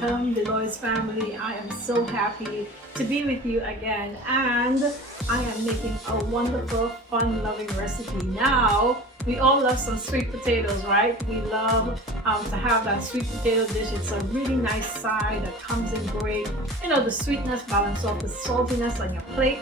welcome, Deloise family. I am so happy to be with you again, and I am making a wonderful, fun-loving recipe. Now, we all love some sweet potatoes, right? We love to have that sweet potato dish. It's a really nice side that comes in great. You know, the sweetness balance off the saltiness on your plate.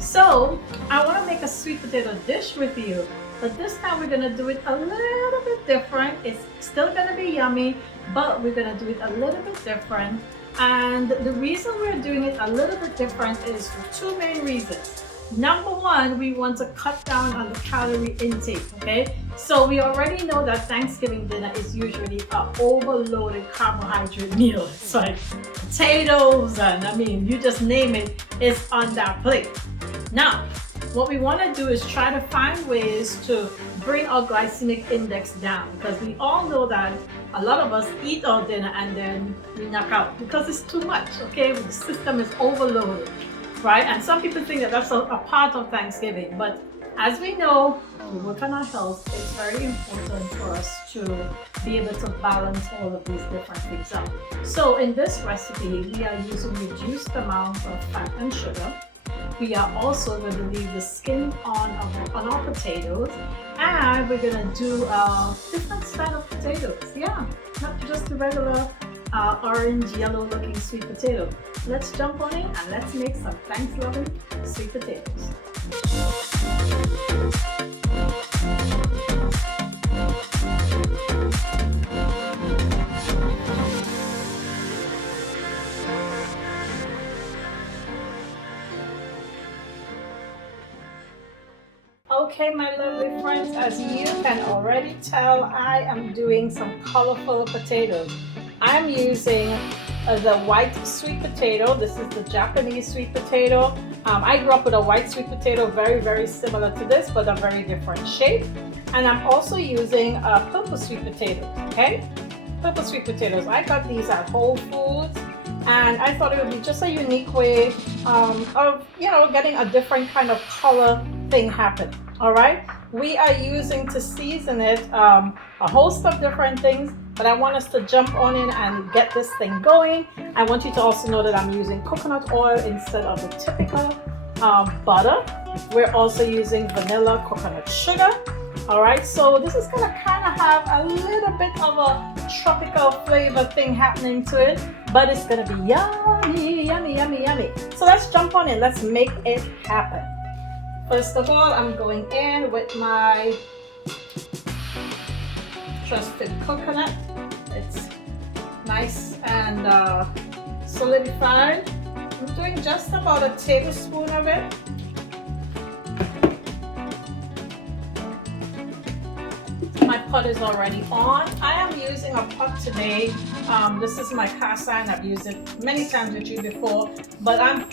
So, I want to make a sweet potato dish with you. But this time we're gonna do it a little bit different. It's still gonna be yummy, but we're gonna do it a little bit different. And the reason we're doing it a little bit different is for two main reasons. Number one, we want to cut down on the calorie intake, okay? So we already know that Thanksgiving dinner is usually an overloaded carbohydrate meal. It's like potatoes and I mean, you just name it, it's on that plate. Now, what we want to do is try to find ways to bring our glycemic index down, because we all know that a lot of us eat our dinner and then we knock out because it's too much, okay? The system is overloaded, right? And some people think that that's a part of Thanksgiving, but as we know, we work on our health, it's very important for us to be able to balance all of these different things out. So in this recipe, we are using reduced amounts of fat and sugar. We are also going to leave the skin on our potatoes, and we're going to do a different style of potatoes. Yeah, not just the regular orange, yellow looking sweet potato. Let's jump on in and let's make some Thanksloving sweet potatoes. Okay, my lovely friends, as you can already tell, I am doing some colorful potatoes. I'm using the white sweet potato. This is the Japanese sweet potato. I grew up with a white sweet potato, very, very similar to this, but a very different shape. And I'm also using purple sweet potatoes, okay? Purple sweet potatoes. I got these at Whole Foods, and I thought it would be just a unique way of, you know, getting a different kind of color thing happen. All right, we are using to season it a host of different things, but I want us to jump on in and get this thing going. I want you to also know that I'm using coconut oil instead of the typical butter. We're also using vanilla coconut sugar. All right, so this is gonna kind of have a little bit of a tropical flavor thing happening to it, but it's gonna be yummy, yummy, yummy, yummy. So let's jump on in, let's make it happen. First of all, I'm going in with my trusted coconut. It's nice and solidified. I'm doing just about a tablespoon of it. My pot is already on. I am using a pot today. This is my cast iron. I've used it many times with you before, but I'm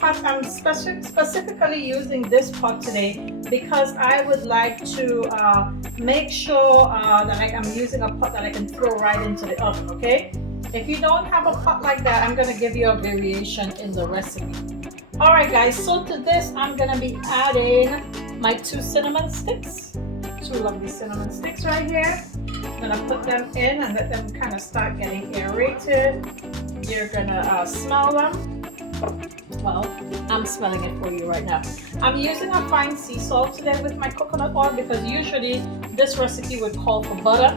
specifically using this pot today because I would like to make sure that I'm using a pot that I can throw right into the oven, okay? If you don't have a pot like that, I'm gonna give you a variation in the recipe. All right, guys, so to this, I'm gonna be adding my 2 cinnamon sticks. 2 lovely cinnamon sticks right here. I'm gonna put them in and let them kind of start getting aerated. You're gonna smell them. Well, I'm smelling it for you right now. I'm using a fine sea salt today with my coconut oil because usually this recipe would call for butter.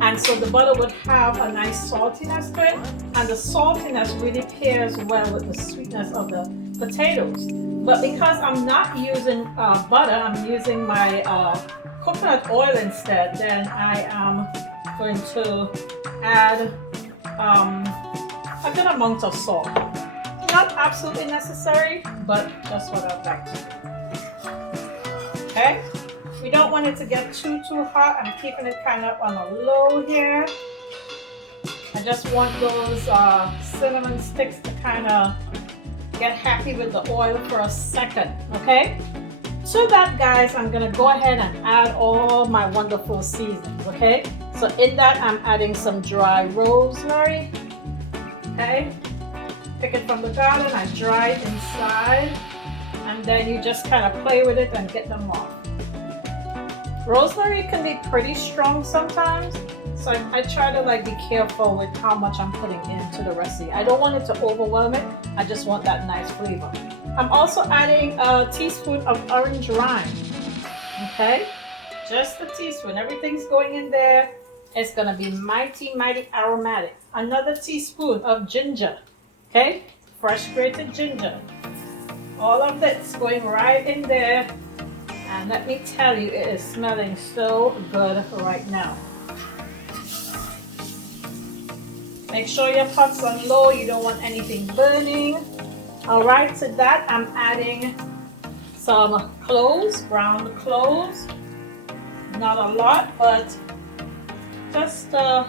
And so the butter would have a nice saltiness to it. And the saltiness really pairs well with the sweetness of the potatoes. But because I'm not using butter, I'm using my coconut oil instead, then I am going to add a good amount of salt. Not absolutely necessary, but just what I'd like to do. Okay? We don't want it to get too hot. I'm keeping it kind of on a low here. I just want those cinnamon sticks to kind of get happy with the oil for a second, okay? To that, guys, I'm gonna go ahead and add all my wonderful seasonings, okay? So in that, I'm adding some dry rosemary, okay? Pick it from the garden, I dry it inside, and then you just kind of play with it and get them off. Rosemary can be pretty strong sometimes, So I try to like be careful with how much I'm putting into the recipe. I don't want it to overwhelm it. I just want that nice flavor. I'm also adding a teaspoon of orange rind. Okay, just a teaspoon. Everything's going in there. It's gonna be mighty, mighty aromatic. Another teaspoon of ginger. Okay, fresh grated ginger. All of that's going right in there. And let me tell you, it is smelling so good right now. Make sure your pot's on low. You don't want anything burning. All right, to that I'm adding some cloves, ground cloves. Not a lot, but just a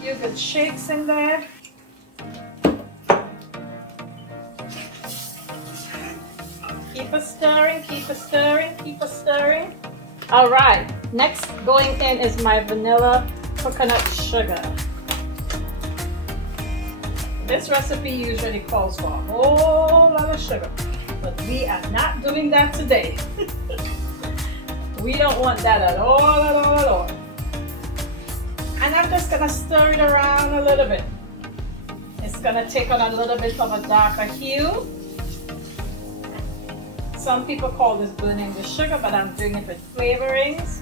few good shakes in there. Keep it stirring, keep it stirring, keep it stirring. All right, next going in is my vanilla coconut sugar. This recipe usually calls for a whole lot of sugar, but we are not doing that today. We don't want that at all, at all, at all. And I'm just gonna stir it around a little bit. It's gonna take on a little bit of a darker hue. Some people call this burning the sugar, but I'm doing it with flavorings.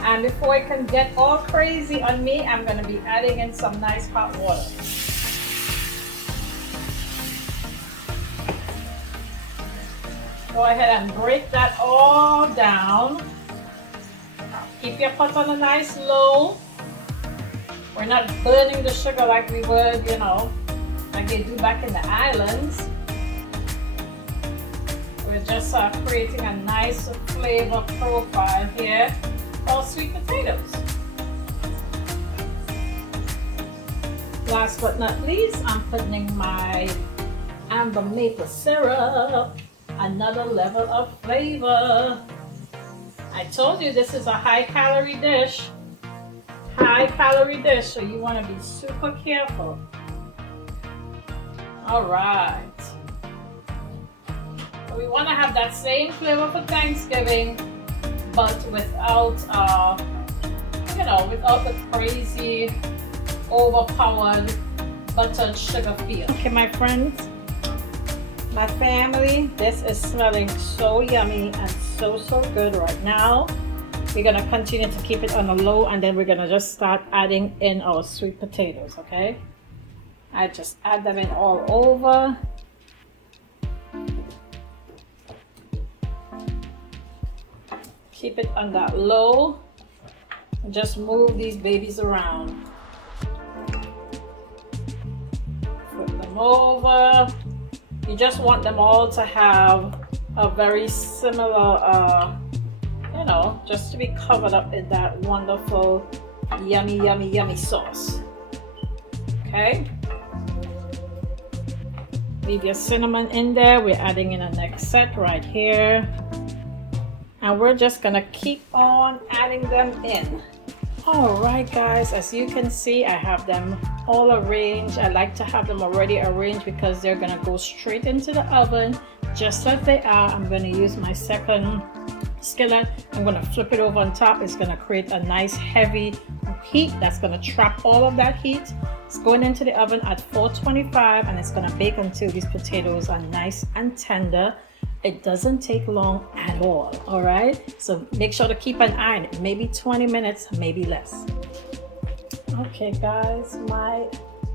And before it can get all crazy on me, I'm gonna be adding in some nice hot water. Go ahead and break that all down. Keep your pot on a nice low. We're not burning the sugar like we would, you know, like they do back in the islands. We're just creating a nice flavor profile here for sweet potatoes. Last but not least, I'm putting in my amber maple syrup. Another level of flavor. I told you this is a high calorie dish. High calorie dish, so you want to be super careful. All right. So we want to have that same flavor for Thanksgiving, but without, you know, without the crazy, overpowered buttered sugar feel. Okay, my friends. My family, this is smelling so yummy and so good right now. We're gonna continue to keep it on a low, and then we're gonna just start adding in our sweet potatoes, okay? I just add them in all over. Keep it on that low and just move these babies around. Flip them over. You just want them all to have a very similar, you know, just to be covered up in that wonderful, yummy, yummy, yummy sauce. Okay? Leave your cinnamon in there. We're adding in a next set right here. And we're just gonna keep on adding them in. All right, guys, as you can see, I have them all arranged. I like to have them already arranged because they're gonna go straight into the oven just as they are. I'm gonna use my second skillet. I'm gonna flip it over on top. It's gonna create a nice heavy heat that's gonna trap all of that heat. It's going into the oven at 425, and it's gonna bake until these potatoes are nice and tender. It doesn't take long at all right? So make sure to keep an eye on it, maybe 20 minutes, maybe less. Okay guys, my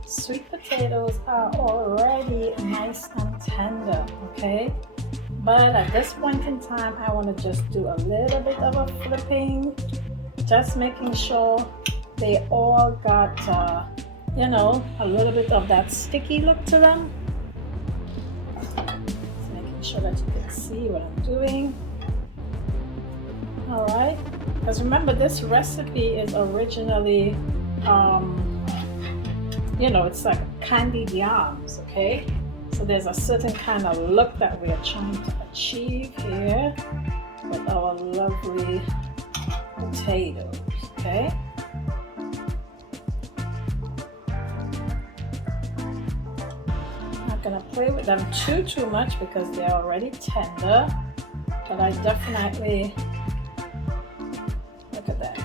sweet potatoes are already nice and tender, okay? But at this point in time, I want to just do a little bit of a flipping, just making sure they all got, you know, a little bit of that sticky look to them. Sure that you can see what I'm doing. All right, because remember, this recipe is originally, you know, it's like candied yams, okay? So there's a certain kind of look that we are trying to achieve here with our lovely potatoes, okay? Gonna play with them too much because they're already tender, but I definitely, look at that,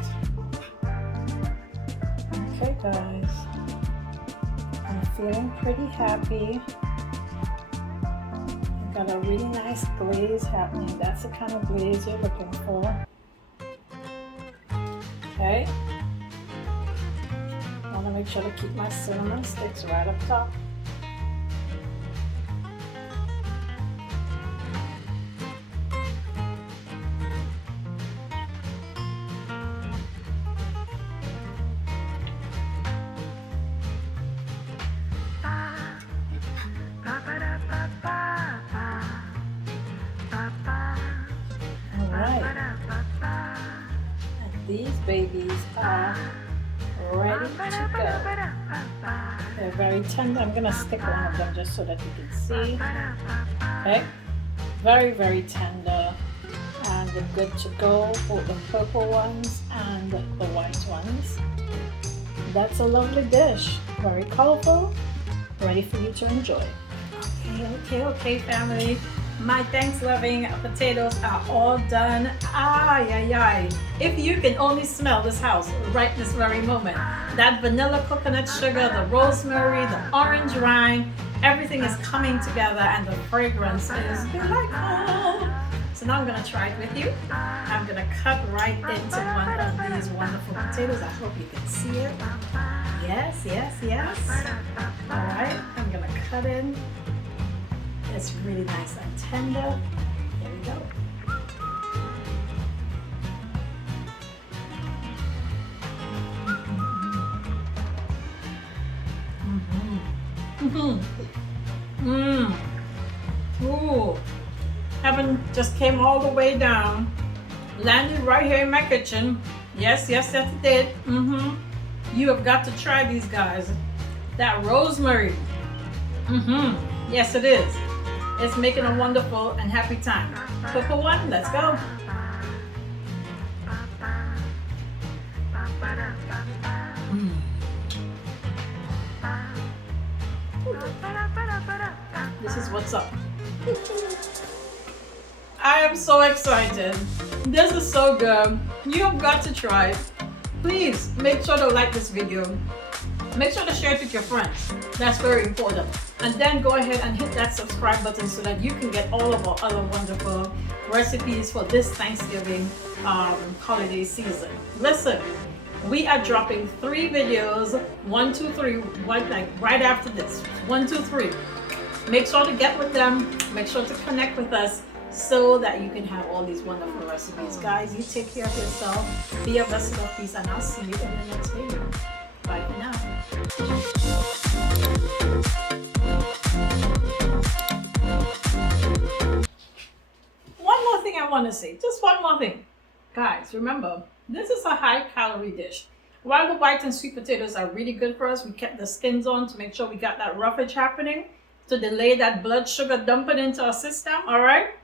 feeling pretty happy. Got a really nice glaze happening. That's the kind of glaze you're looking for. Okay. I want to make sure to keep my cinnamon sticks right up top. These babies are ready to go. They're very tender. I'm going to stick one of them just so that you can see. Okay. Very, very tender. And they're good to go, both the purple ones and the white ones. That's a lovely dish. Very colorful. Ready for you to enjoy. Okay, family. My Thanksloving potatoes are all done. If you can only smell this house right this very moment. That vanilla coconut sugar, the rosemary, the orange rind, everything is coming together and the fragrance is delightful. So now I'm going to try it with you. I'm going to cut right into one of these wonderful potatoes. I hope you can see it. Yes. All right, I'm going to cut in. It's really nice and tender. Here we go. Ooh, heaven just came all the way down, landed right here in my kitchen. Yes, it did. You have got to try these guys. That rosemary. Yes, it is. It's making a wonderful and happy time. Purple one, let's go. This is what's up. I am so excited. This is so good. You have got to try it. Please make sure to like this video. Make sure to share it with your friends. That's very important. And then go ahead and hit that subscribe button so that you can get all of our other wonderful recipes for this Thanksgiving holiday season. Listen, we are dropping 3 videos, 1, 2, 3, right after this. 1, 2, 3. Make sure to get with them. Make sure to connect with us so that you can have all these wonderful recipes. Guys, you take care of yourself. Be a vessel of peace, and I'll see you in the next video. Bye for now. One more thing I want to say, just one more thing. Guys, remember, this is a high calorie dish. While the white and sweet potatoes are really good for us, we kept the skins on to make sure we got that roughage happening to delay that blood sugar dumping into our system, all right?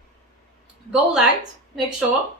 Go light, make sure.